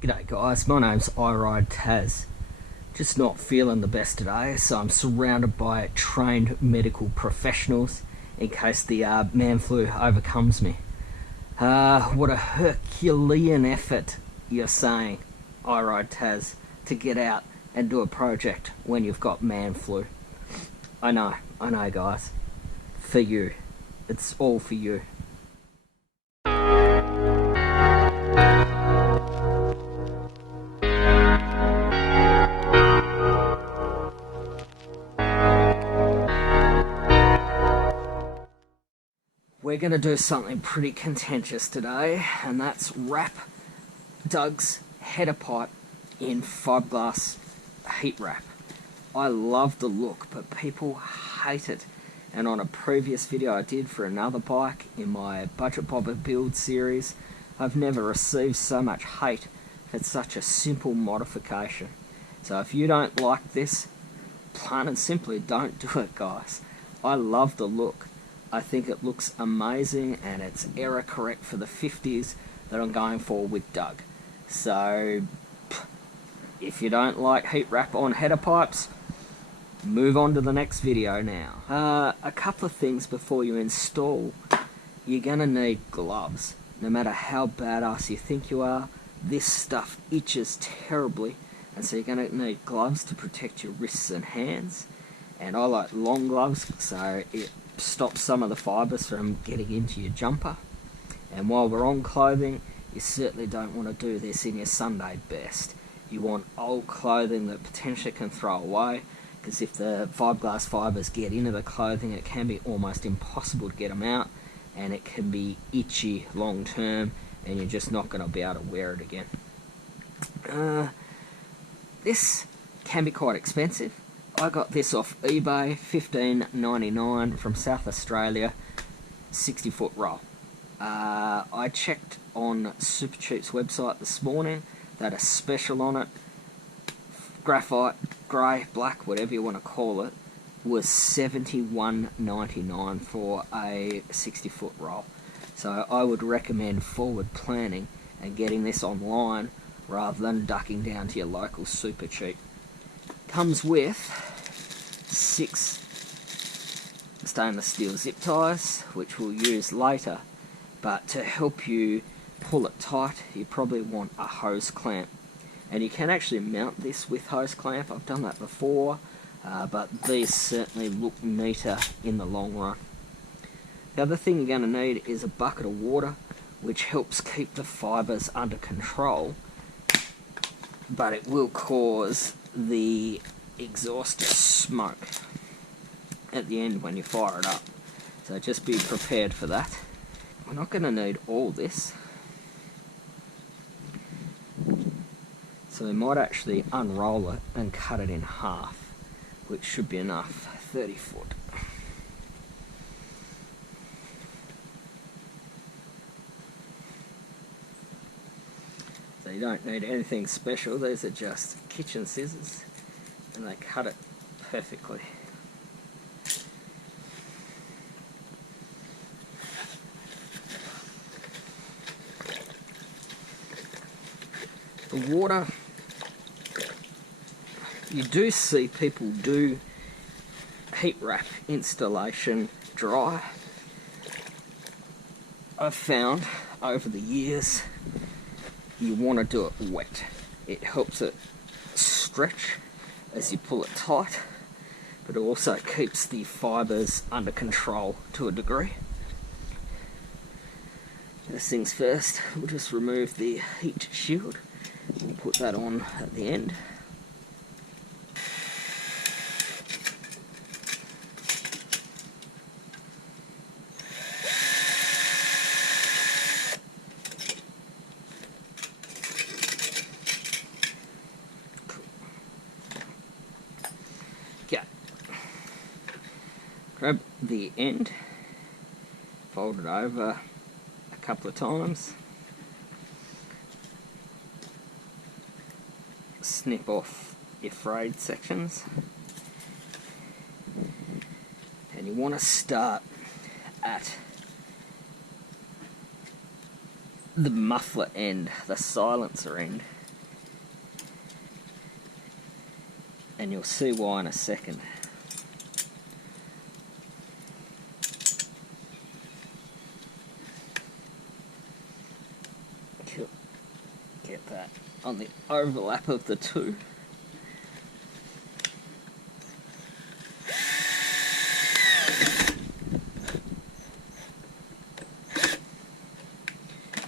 G'day guys, my name's Taz. Just not feeling the best today, so I'm surrounded by trained medical professionals in case the man flu overcomes me. What a Herculean effort you're saying, Taz, to get out and do a project when you've got man flu. I know guys. For you. It's all for you. We're going to do something pretty contentious today, and that's wrap Doug's header pipe in fiberglass heat wrap. I love the look, but people hate it. And on a previous video I did for another bike in my Budget Bobber build series, I've never received so much hate for such a simple modification. So if you don't like this, plain and simply don't do it, guys. I love the look. I think it looks amazing, and it's error correct for the 50s that I'm going for with Doug. So if you don't like heat wrap on header pipes, move on to the next video now. A couple of things before you install. You're going to need gloves. No matter how badass you think you are, this stuff itches terribly, and so you're going to need gloves to protect your wrists and hands. And I like long gloves, so it stops some of the fibres from getting into your jumper. And while we're on clothing, you certainly don't want to do this in your Sunday best. You want old clothing that potentially can throw away, because if the fiberglass fibres get into the clothing, it can be almost impossible to get them out, and it can be itchy long term, and you're just not going to be able to wear it again. This can be quite expensive. I got this off eBay, $15.99 from South Australia, 60-foot roll. I checked on Supercheap's website this morning. They had a special on it. Graphite, grey, black, whatever you want to call it, was $71.99 for a 60-foot roll. So I would recommend forward planning and getting this online rather than ducking down to your local Supercheap. Comes with 6 stainless steel zip ties, which we'll use later, but to help you pull it tight, you probably want a hose clamp. And you can actually mount this with hose clamp. I've done that before, but these certainly look neater in the long run. The other thing you're going to need is a bucket of water, which helps keep the fibres under control, but it will cause the exhaust to smoke at the end when you fire it up. So just be prepared for that. We're not going to need all this, so we might actually unroll it and cut it in half, which should be enough. 30 foot. So you don't need anything special. These are just kitchen scissors, and they cut it perfectly. The water, you do see people do heat wrap installation dry. I've found over the years you want to do it wet. It helps it stretch as you pull it tight, but it also keeps the fibres under control to a degree. First things first, we'll just remove the heat shield. We'll put that on at the end. Okay. Grab the end, fold it over a couple of times. Snip off your frayed sections, and you want to start at the muffler end, the silencer end, and you'll see why in a second. Get that on the overlap of the two.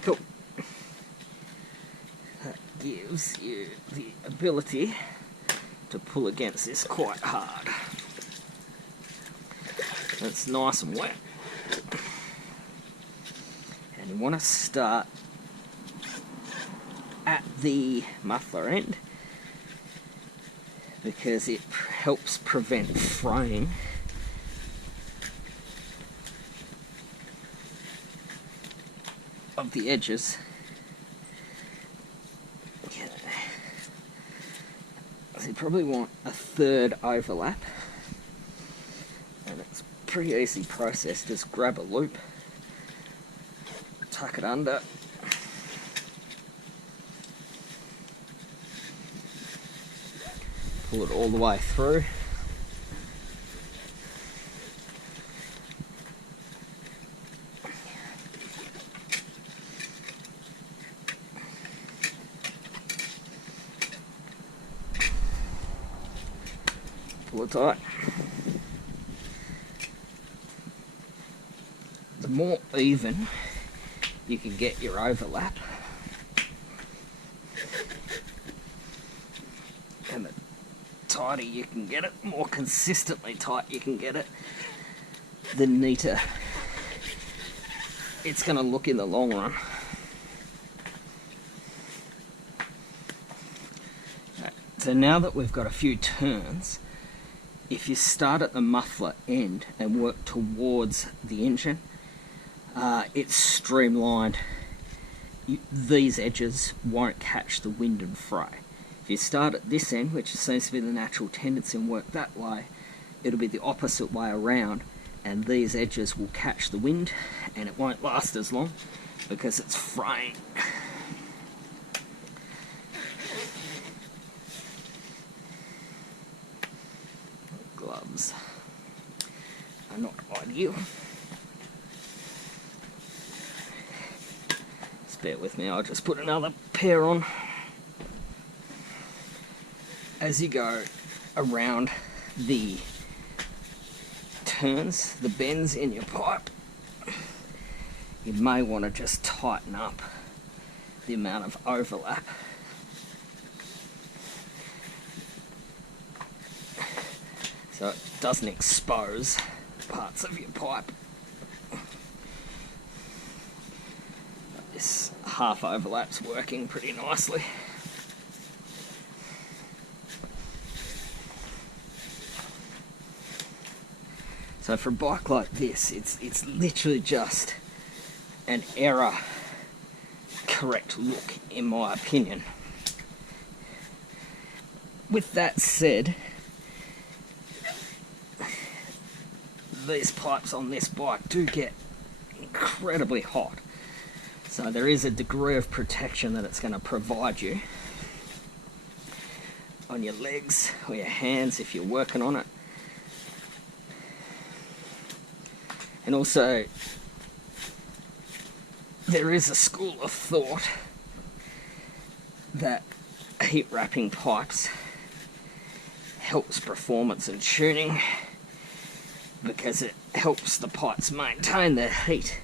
Cool. That gives you the ability to pull against this quite hard. It's nice and wet. And you want to start at the muffler end because it helps prevent fraying of the edges. Okay. So you probably want a third overlap, and it's a pretty easy process. Just grab a loop, tuck it under, pull it all the way through. Pull it tight. The more even you can get your overlap, and the tighter you can get it, more consistently tight you can get it, the neater it's going to look in the long run. Right, so now that we've got a few turns, if you start at the muffler end and work towards the engine, it's streamlined. These edges won't catch the wind and fray. If you start at this end, which seems to be the natural tendency, and work that way, it'll be the opposite way around, and these edges will catch the wind and it won't last as long because it's fraying. Gloves are not ideal. Just bear with me, I'll just put another pair on. As you go around the turns, the bends in your pipe, you may want to just tighten up the amount of overlap. So it doesn't expose parts of your pipe. This half overlap's working pretty nicely. So for a bike like this, it's literally just an error correct look, in my opinion. With that said, these pipes on this bike do get incredibly hot. So there is a degree of protection that it's going to provide you on your legs or your hands if you're working on it. And also, there is a school of thought that heat wrapping pipes helps performance and tuning because it helps the pipes maintain their heat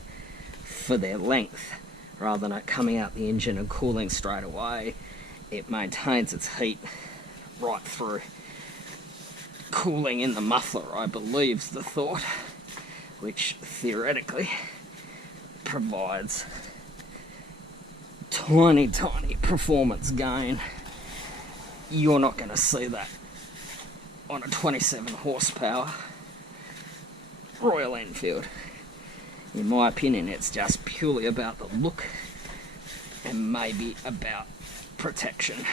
for their length rather than it coming out the engine and cooling straight away. It maintains its heat right through. Cooling in the muffler, I believe, is the thought, which theoretically provides tiny performance gain. You're not going to see that on a 27 horsepower Royal Enfield. In my opinion, it's just purely about the look and maybe about protection.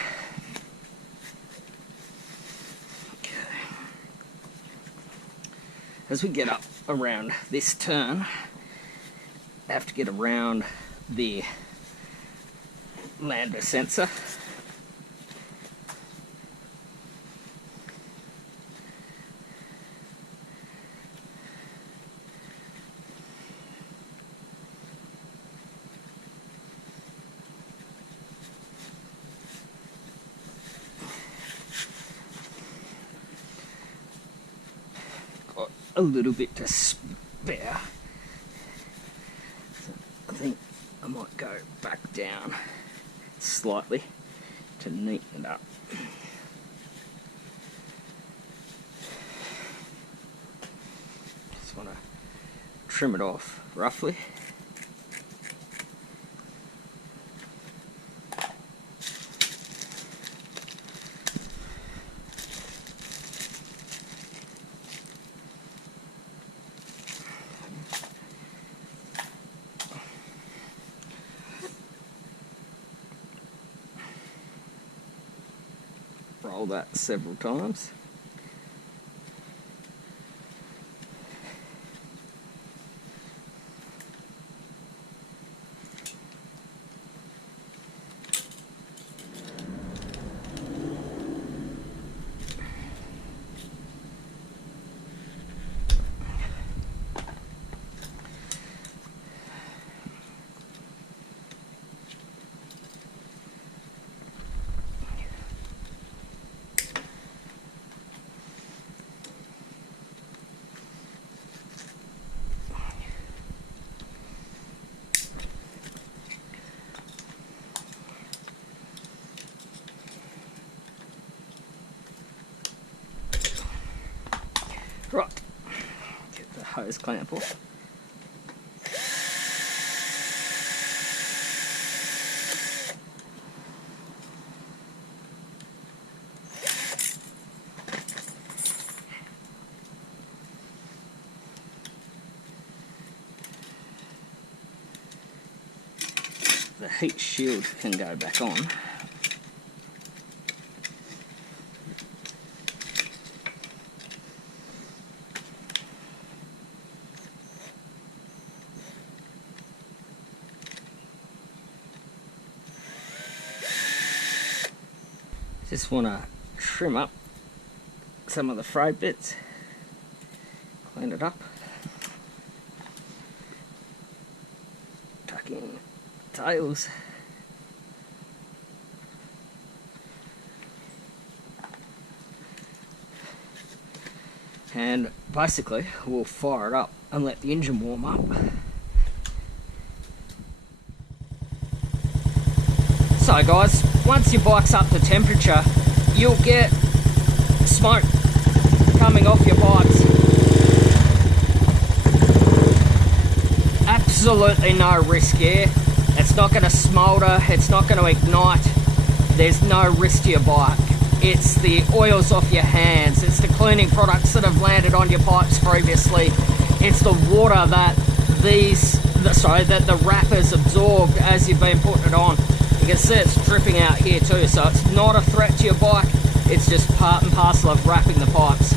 Okay. As we get up around this turn, I have to get around the lander sensor. a little bit to spare. So I think I might go back down slightly to neaten it up. Just want to trim it off roughly. Roll that several times. Right, get the hose clamp off. The heat shield can go back on. Just want to trim up some of the frayed bits, clean it up, tuck in tails, and basically we'll fire it up and let the engine warm up. So guys, once your bike's up to temperature, you'll get smoke coming off your pipes. Absolutely no risk here. It's not going to smoulder, it's not going to ignite. There's no risk to your bike. It's the oils off your hands, it's the cleaning products that have landed on your pipes previously. It's the water that the wrapper's absorbed as you've been putting it on. You can see it's dripping out here too, so it's not a threat to your bike, it's just part and parcel of wrapping the pipes.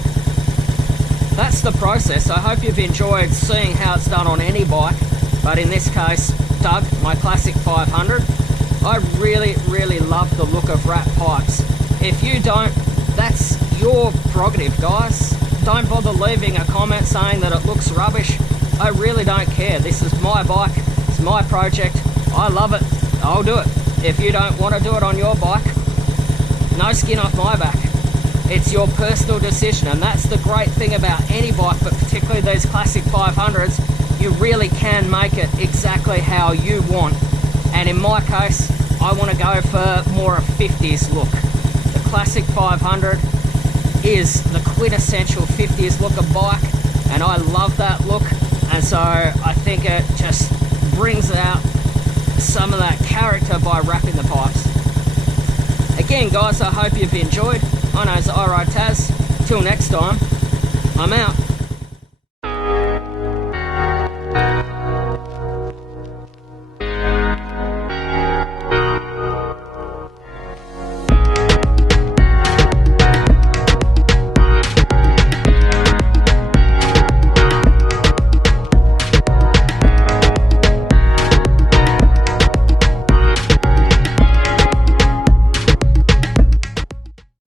That's the process. I hope you've enjoyed seeing how it's done on any bike, but in this case, Doug, my Classic 500, I really love the look of wrap pipes. If you don't, that's your prerogative, guys. Don't bother leaving a comment saying that it looks rubbish. I really don't care. This is my bike, it's my project, I love it, I'll do it. If you don't want to do it on your bike, no skin off my back. It's your personal decision, and that's the great thing about any bike, but particularly these Classic 500s, you really can make it exactly how you want. And in my case, I want to go for more a 50s look. The Classic 500 is the quintessential 50s look of bike, and I love that look, and so I think it just brings out some of that character by wrapping the pipes. Again guys, I hope you've enjoyed. My name's REA Taz. Till next time, I'm out.